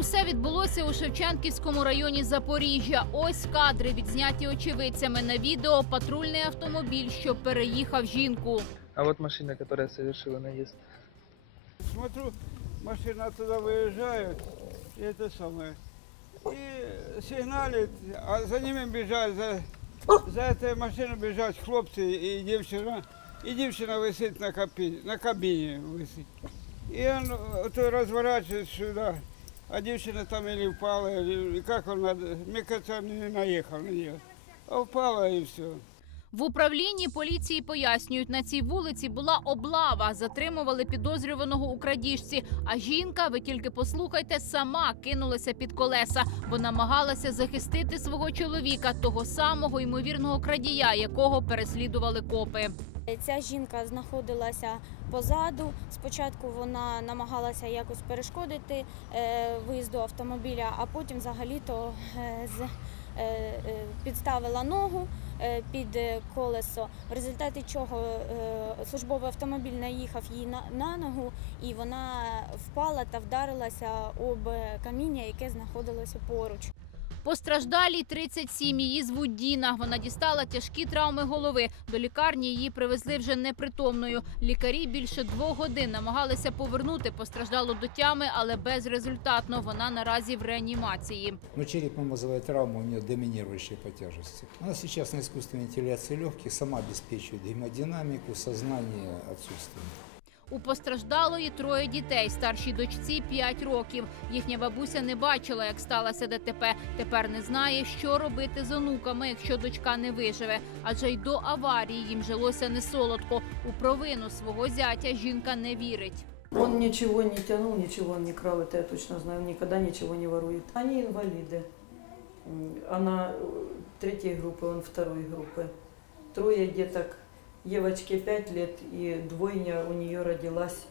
Усе відбулося у Шевченківському районі Запоріжжя. Ось кадри відзняті очевидцями на відео патрульний автомобіль, що переїхав жінку. А вот машина, которая совершила наезд. Смотрю, машина оттуда выезжает, и это самое. И сигналит, а за ними бежать, за, за этой машиной бежать хлопцы и девчина. И девчина висит на, кабине, на кабине висит. И он э, то разворачивается сюда, а девчина там или упала, или и как он, надо- мне кажется, он не наехал на нее. А упала и все. В управлінні поліції пояснюють, на цій вулиці була облава. Затримували підозрюваного у крадіжці. А жінка, ви тільки послухайте, сама кинулася під колеса, бо намагалася захистити свого чоловіка, того самого ймовірного крадія, якого переслідували копи. Ця жінка знаходилася позаду. Спочатку вона намагалася якось перешкодити е, виїзду автомобіля, а потім взагалі-то е, е, підставила ногу під колесо, в результаті чого службовий автомобіль наїхав їй на, ногу, і вона впала та вдарилася об каміння, яке знаходилося поруч. Постраждалій 37, її звуть Діна. Вона дістала тяжкі травми голови. До лікарні її привезли вже непритомною. Лікарі більше двох годин намагалися повернути постраждалу до тями, але безрезультатно. Вона наразі в реанімації. Но черепно-мозговая травма у нее доминирующая по тяжести. Она сейчас на искусственной вентиляции легких, сама обеспечивает гемодинамику, сознание отсутствует. У постраждалої троє дітей, старшій дочці 5 років. Їхня бабуся не бачила, як сталося ДТП. Тепер не знає, що робити з онуками, якщо дочка не виживе. Адже й до аварії їм жилося не солодко. У провину свого зятя жінка не вірить. Он ничего не тянул, ничего он не крал, это я точно знаю, он никогда ничего не ворует. Они инвалиды. М, Она э, третьей группы, он второй группы. Трое деток, девочке пять лет и двойня у нее родилась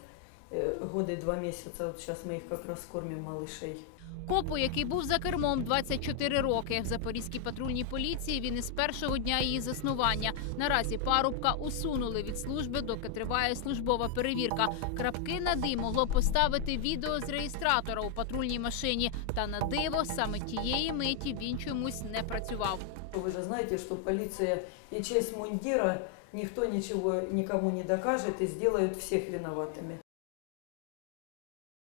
э, годы два месяца. Вот сейчас мы их как раз кормим малышей. Копу, який був за кермом 24 роки. В Запорізькій патрульній поліції він із першого дня її заснування. Наразі парубка усунули від служби, доки триває службова перевірка. Крапки над «і» могло поставити відео з реєстратора у патрульній машині. Та на диво саме тієї миті він чомусь не працював. Вы же знаете, что полиция и честь мундира никто ничего никому не докажет и сделают всех виноватыми.